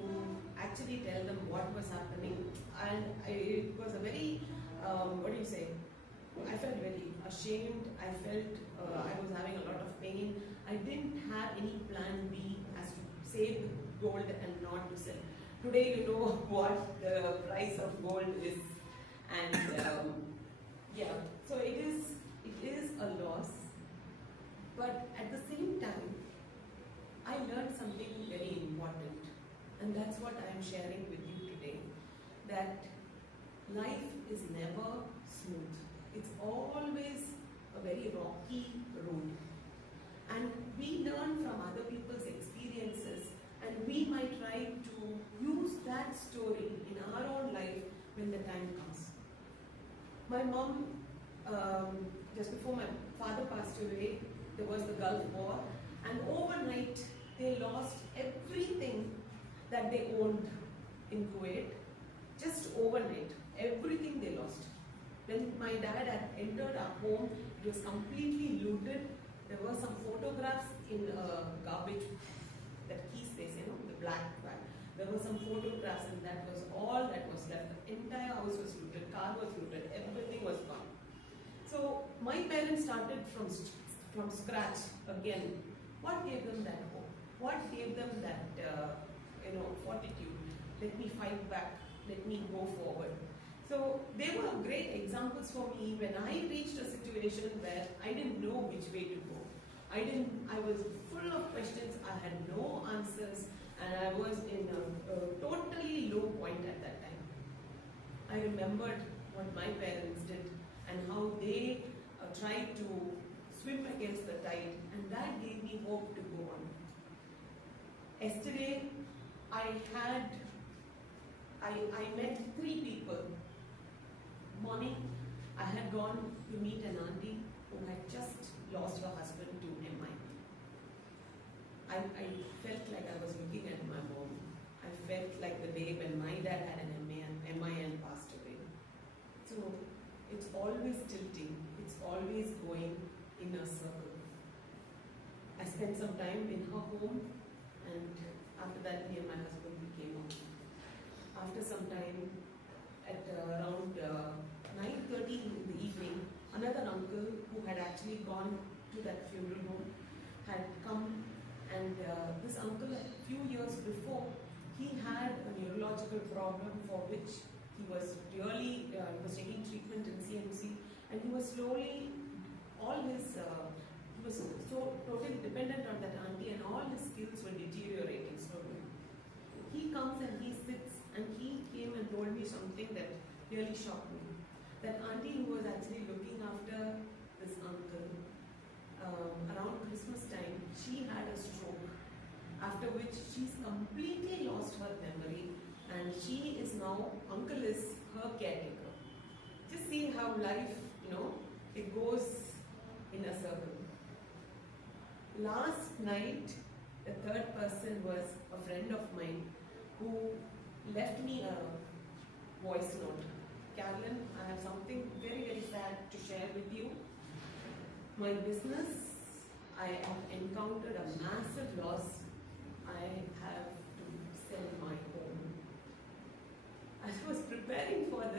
actually tell them what was happening, and it was a very, I felt very ashamed. I felt I was having a lot of pain. I didn't have any plan B as to save the gold and not to sell. Today you know what the price of gold is, and yeah, so it is a loss, but at the same time I learned something very important, and that's what I am sharing with you today, that life is never smooth. It's always a very rocky road, and we learn from other people's experiences, and we might try to use that story in our own life when the time comes. My mom, just before my father passed away, there was the Gulf War, and overnight they lost everything that they owned in Kuwait. Just overnight, everything they lost. When my dad had entered our home, it was completely looted. There were some photographs in garbage, that key space, you know, the black bag. There were some photographs, and that was all that was left. The entire house was looted, car was looted, everything was gone. So my parents started from scratch again. What gave them that hope? What gave them that fortitude? Let me fight back. Let me go forward. So they were great examples for me when I reached a situation where I didn't know which way to go. I was full of questions. I had no answers, and I was in a totally low point at that time. I remembered what my parents did and how they tried to swim against the tide, and that gave me hope to go on. Yesterday, I met 3 people. Morning, I had gone to meet an auntie who had just lost her husband to MI. I felt like I was looking at my mom. I felt like the day when my dad had an MI and passed away. So it's always tilting. It's always going in a circle. I spent some time in her home, and after that me and my husband became one. After some time, at around 9:30 in the evening, another uncle who had actually gone to that funeral home had come, and this uncle, a few years before, he had a neurological problem for which he was really was taking treatment in CMC, and he was slowly, he was so totally dependent on that auntie, and all his skills were deteriorating slowly. He comes and he sits, and he came and told me something that really shocked me. That auntie who was actually looking after this uncle, around Christmas time, she had a stroke, after which she's completely lost her memory, and she is now, uncle is her caretaker. Just see how life, it goes in a circle. Last night, the third person was a friend of mine who left me a voice note. Carolyn, I have something very, very sad to share with you. My business, I have encountered a massive loss. I have to sell my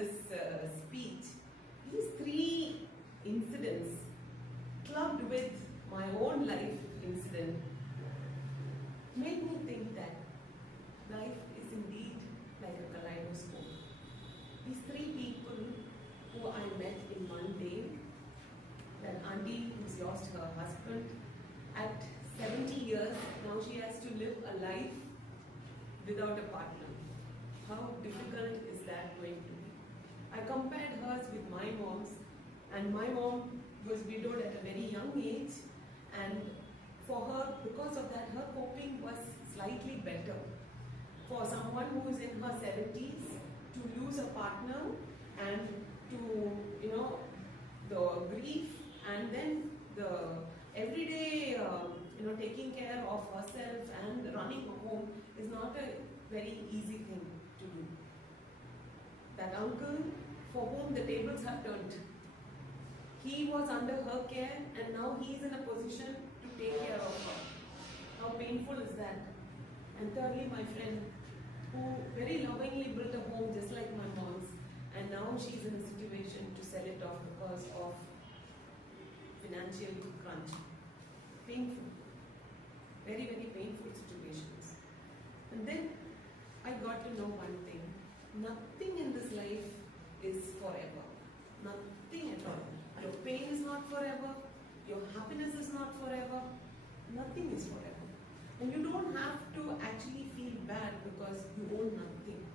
this speech, these three incidents clubbed with my own life incident made me think that life is indeed like a kaleidoscope. These three people who I met in one day, that auntie who's lost her husband at 70 years, now she has to live a life without a partner. How difficult is that going to be? I compared hers with my mom's, and my mom was widowed at a very young age, and for her, because of that, her coping was slightly better. For someone who is in her 70s, to lose a partner and to, the grief and then the everyday, taking care of herself and running a home is not a very easy thing to do. That uncle for whom the tables have turned, he was under her care and now he is in a position to take care of her. How painful is that? And thirdly, my friend, who very lovingly built a home just like my mom's, and now she's in a situation to sell it off because of financial crunch. Painful. Very, very painful situations. And then I got to know one thing. Nothing in this life is forever. Nothing at all. Your pain is not forever. Your happiness is not forever. Nothing is forever. And you don't have to actually feel bad because you own nothing.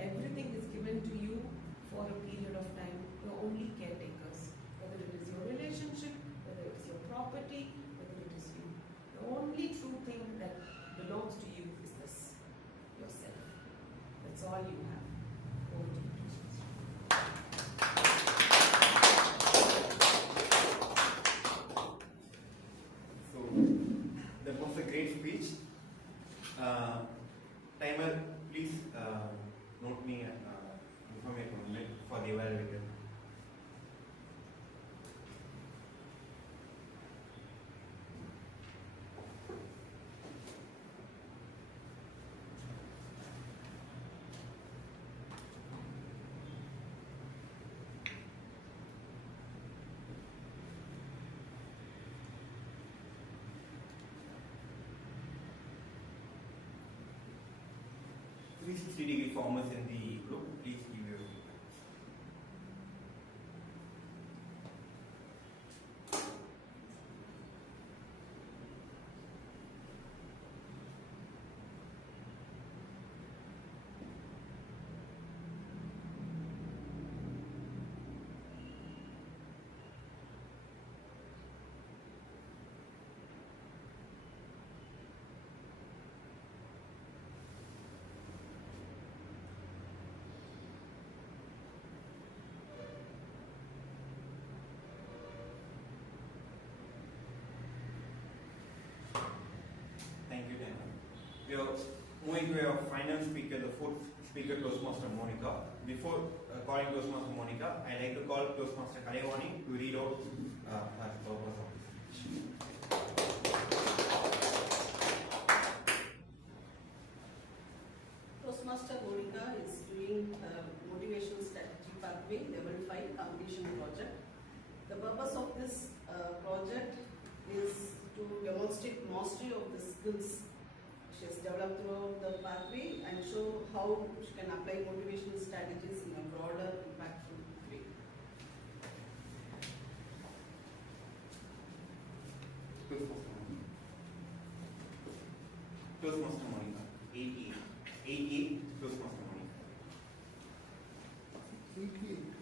Everything is given to you for a period of time. You're only caretakers. Whether it is your relationship, whether it is your property, whether it is you. The only true thing that belongs to you is this, yourself. That's all you have. Over to you. So, that was a great speech. Timer, please note me and inform me for the evaluator. Three 60-degree formers in the group, please give your feedback. Thank you, Dana. We are moving to our final speaker, the fourth speaker, Toastmaster Monica. Before calling Toastmaster Monica, I like to call Toastmaster Kalevani to read out her purpose of this speech. Toastmaster Monica is doing Motivational Strategy Pathway Level 5 Completion Project. The purpose of this project is to demonstrate mastery of the skills she has developed throughout the pathway and show how she can apply motivational strategies in a broader, impactful way. Toastmaster Monica. 88. 88. Toastmaster Monica.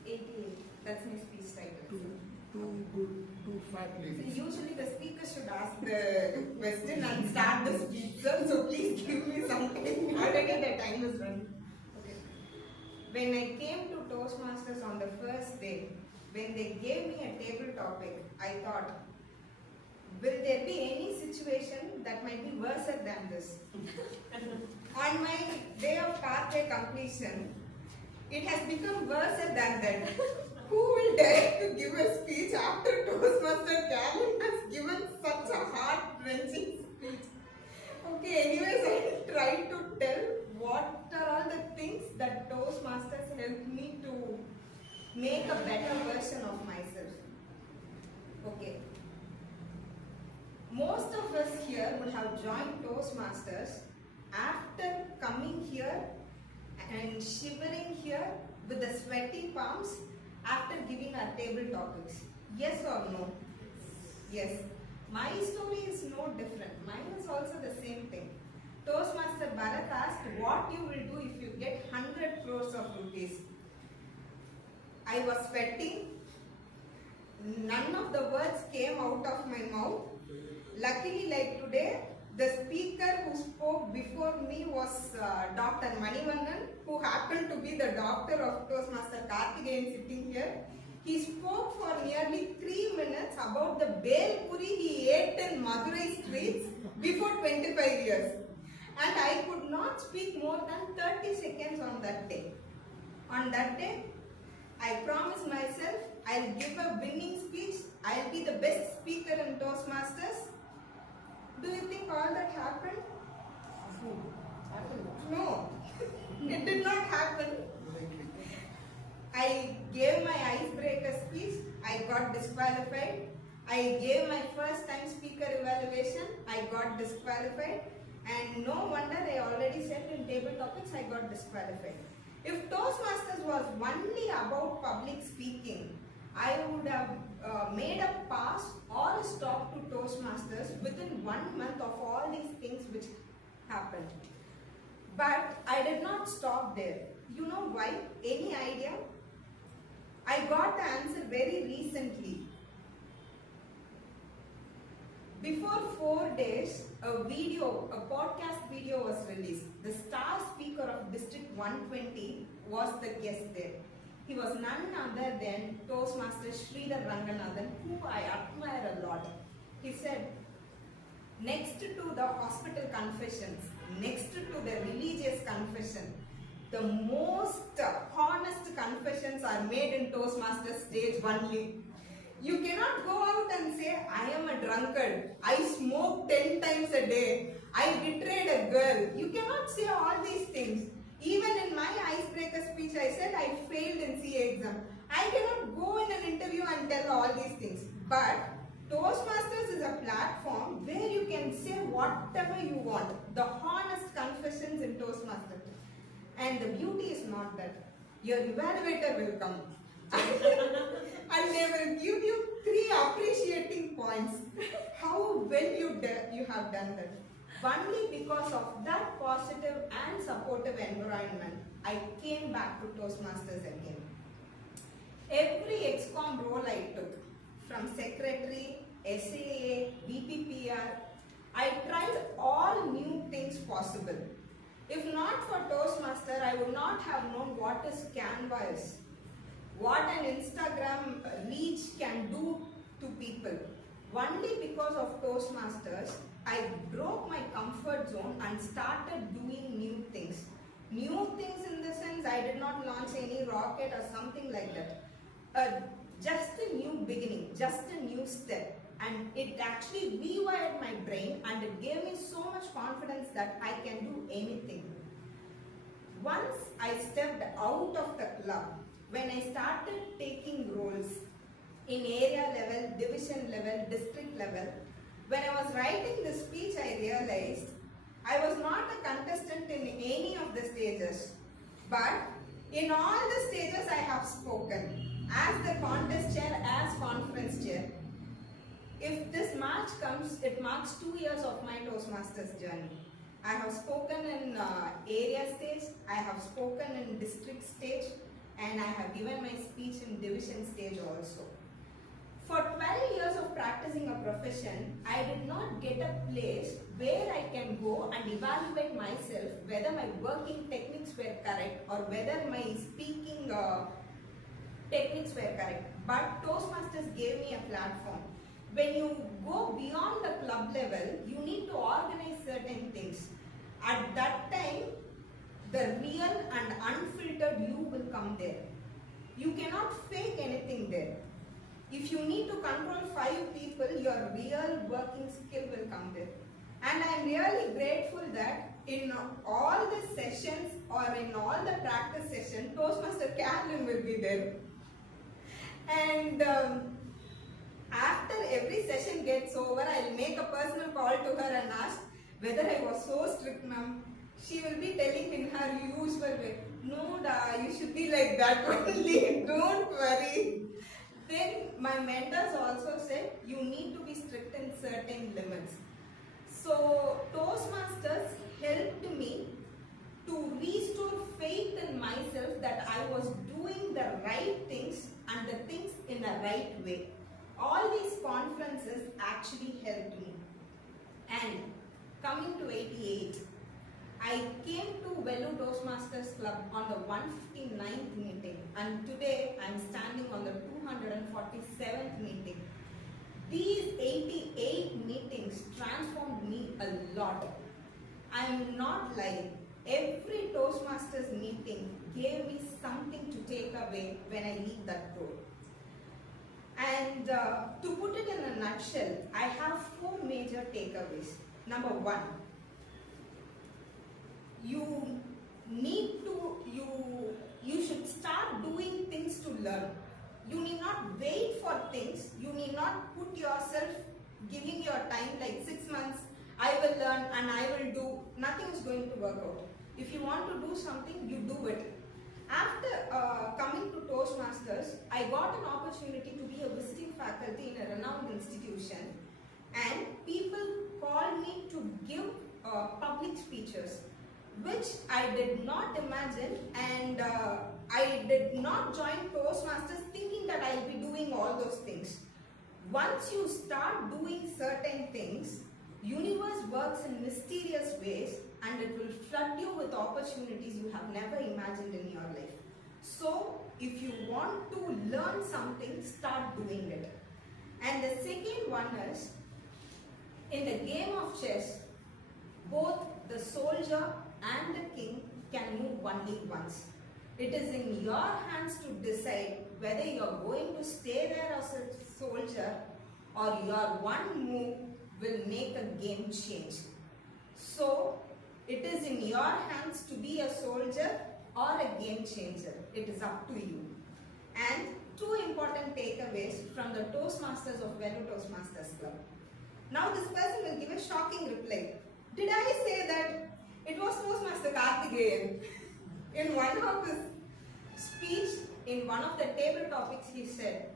88. That's my speech title. Too good, too fat So ladies. usually the speaker should ask the question and start the speech, sir. So please give me some time. Already the time is running. Okay. When I came to Toastmasters on the first day, when they gave me a table topic, I thought, will there be any situation that might be worse than this? On my day of pathway completion, it has become worse than that. Who will dare to give a speech after Toastmaster Gavin has given such a heart-wrenching speech? Okay, anyways, I tried to tell what are all the things that Toastmasters help me to make a better version of myself. Okay. Most of us here would have joined Toastmasters after coming here and shivering here with the sweaty palms after giving our table topics. Yes or no? Yes. My story is no different. Mine is also the same thing. Toastmaster Bharat asked what you will do if you get 100 crores of rupees. I was sweating. None of the words came out of my mouth. Luckily, like today, the speaker who spoke before me was Dr. Manivannan, who happened to be the doctor of Toastmaster Karthikeyan sitting here. He spoke for nearly 3 minutes about the bel puri he ate in Madurai streets before 25 years. And I could not speak more than 30 seconds on that day. On that day, I promised myself I'll give a winning speech. I'll be the best speaker in Toastmasters. Do you think all that happened? No, it did not happen. I gave my icebreaker speech. I got disqualified. I gave my first time speaker evaluation. I got disqualified. And no wonder, I already said in table topics, I got disqualified. If Toastmasters was only about public speaking, I would have made a pass or a stop to Toastmasters within 1 month of all these things which happened. But I did not stop there. You know why? Any idea? I got the answer very recently. Before 4 days, a podcast video was released. The star speaker of District 120 was the guest there. He was none other than Toastmaster Sridhar Ranganathan, who I admire a lot. He said, next to the hospital confessions, next to the religious confession, the most honest confessions are made in Toastmasters stage only. You cannot go out and say, I am a drunkard, I smoke 10 times a day, I betrayed a girl. You cannot say all these things. Even in my icebreaker speech, I said I failed in CA exam. I cannot go in an interview and tell all these things. But Toastmasters is a platform where you can say whatever you want. The honest confessions in Toastmasters. And the beauty is not that. Your evaluator will come. And they will give you 3 appreciating points. How well you have done that. Only because of that positive and supportive environment, I came back to Toastmasters again. Every ExCom role I took, from secretary, SAA, BPPR, I tried all new things possible. If not for Toastmaster, I would not have known what is Canva is, what an Instagram reach can do to people. Only because of Toastmasters, I broke my comfort zone and started doing new things. New things in the sense I did not launch any rocket or something like that. Just a new beginning, just a new step. And it actually rewired my brain and it gave me so much confidence that I can do anything. Once I stepped out of the club, when I started taking roles in area level, division level, district level, when I was writing this speech, I realized I was not a contestant in any of the stages. But in all the stages I have spoken, as the contest chair, as conference chair. If this March comes, it marks 2 years of my Toastmasters journey. I have spoken in area stage, I have spoken in district stage, and I have given my speech in division stage also. For 12 years of practicing a profession, I did not get a place where I can go and evaluate myself whether my working techniques were correct or whether my speaking techniques were correct. But Toastmasters gave me a platform. When you go beyond the club level, you need to organize certain things. At that time, the real and unfiltered you will come there. You cannot fake anything there. If you need to control 5 people, your real working skill will come there. And I am really grateful that in all the sessions or in all the practice sessions, Toastmaster Carolyn will be there. And after every session gets over, I'll make a personal call to her and ask whether I was so strict, ma'am. She will be telling in her usual way, no, da, you should be like that only, don't worry. Then my mentors also said, you need to be strict in certain limits. So Toastmasters helped me to restore faith in myself that I was doing the right things and the things in a right way. All these conferences actually helped me. And coming to 88, I came to Velu Toastmasters Club on the 159th meeting, and today I am standing on the 247th meeting. These 88 meetings transformed me a lot. I am not lying. Every Toastmasters meeting gave me something to take away when I leave that door. And to put it in a nutshell, I have 4 major takeaways. Number 1, you should start doing things to learn. You need not wait for things. You need not put yourself giving your time like 6 months, I will learn and I will do. Nothing is going to work out. If you want to do something, you do it. After coming to Toastmasters, I got an opportunity to be a visiting faculty in a renowned institution, and people called me to give public speeches, which I did not imagine, and I did not join Toastmasters thinking that I will be doing all those things. Once you start doing certain things, universe works in mysterious ways, and it will flood you with opportunities you have never imagined in your life. So, if you want to learn something, start doing it. And the second one is, in the game of chess, both the soldier and the king can move only once. It is in your hands to decide whether you are going to stay there as a soldier or your one move will make a game change. So, it is in your hands to be a soldier or a game changer. It is up to you. And 2 important takeaways from the Toastmasters of Velu Toastmasters Club. Now this person will give a shocking reply. Did I say that it was Toastmaster Karthikeyan? In one of his speech, in one of the table topics, he said,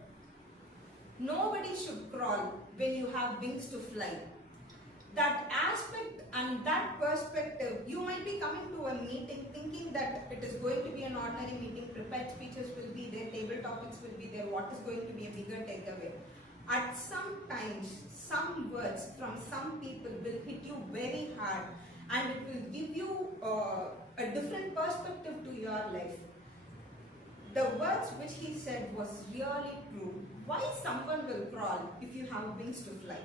nobody should crawl when you have wings to fly. That aspect and that perspective, you might be coming to a meeting thinking that it is going to be an ordinary meeting, prepared speeches will be there, table topics will be there, what is going to be a bigger takeaway. At some times, some words from some people will hit you very hard, and it will give you a different perspective to your life. The words which he said was really true. Why someone will crawl if you have wings to fly?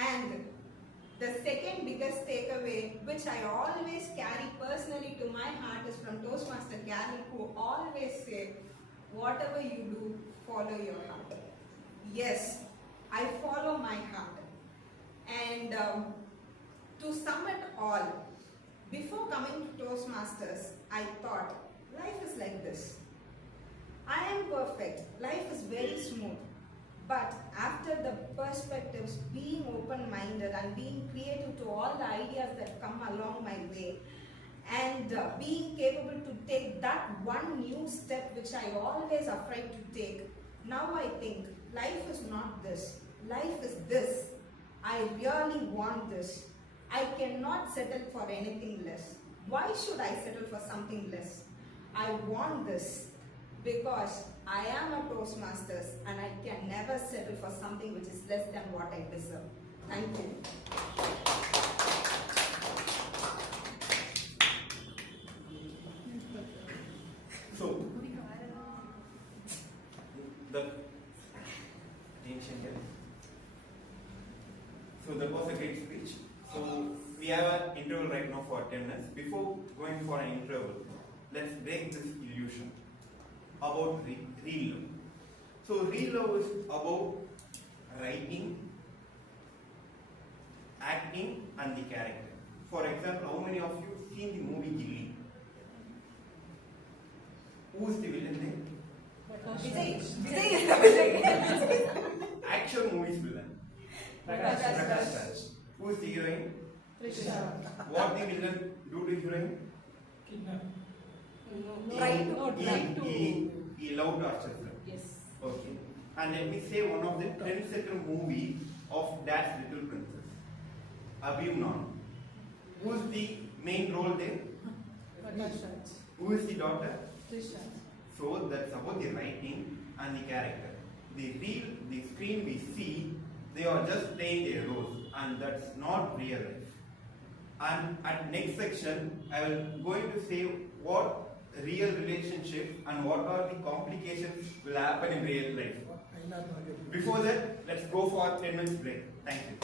And the second biggest takeaway, which I always carry personally to my heart, is from Toastmaster Carol, who always say, whatever you do, follow your heart. Yes, I follow my heart. And to sum it all, before coming to Toastmasters, I thought, life is like this. I am perfect. Life is very smooth. But after the perspectives, being open-minded and being creative to all the ideas that come along my way, and being capable to take that one new step which I always afraid to take, now I think life is not this. Life is this. I really want this. I cannot settle for anything less. Why should I settle for something less? I want this because I am a Toastmasters and I can never settle for something which is less than what I deserve. Thank you. So, the attention here. So that was a great speech. So we have an interval right now for 10 minutes. Before going for an interval, let's break this illusion about real love. So real love is about writing, acting and the character. For example, how many of you seen the movie Gilly? Who is the villain there? Vijay is the villain. Action movies villain. Prakash Raj. Who is the heroine? What the villain do to heroine? Kidnap. He loved herself. Yes. Okay. And let me say one of the trendsetter movie of Dad's Little Princess. Abhimnan. Who is the main role there? Who is the daughter? So that's about the writing and the character. The screen we see, they are just playing their roles, and that's not real life. And at next section, I will going to say what real relationship and what are the complications will happen in real life. Before that, let's go for 10 minutes break. Thank you.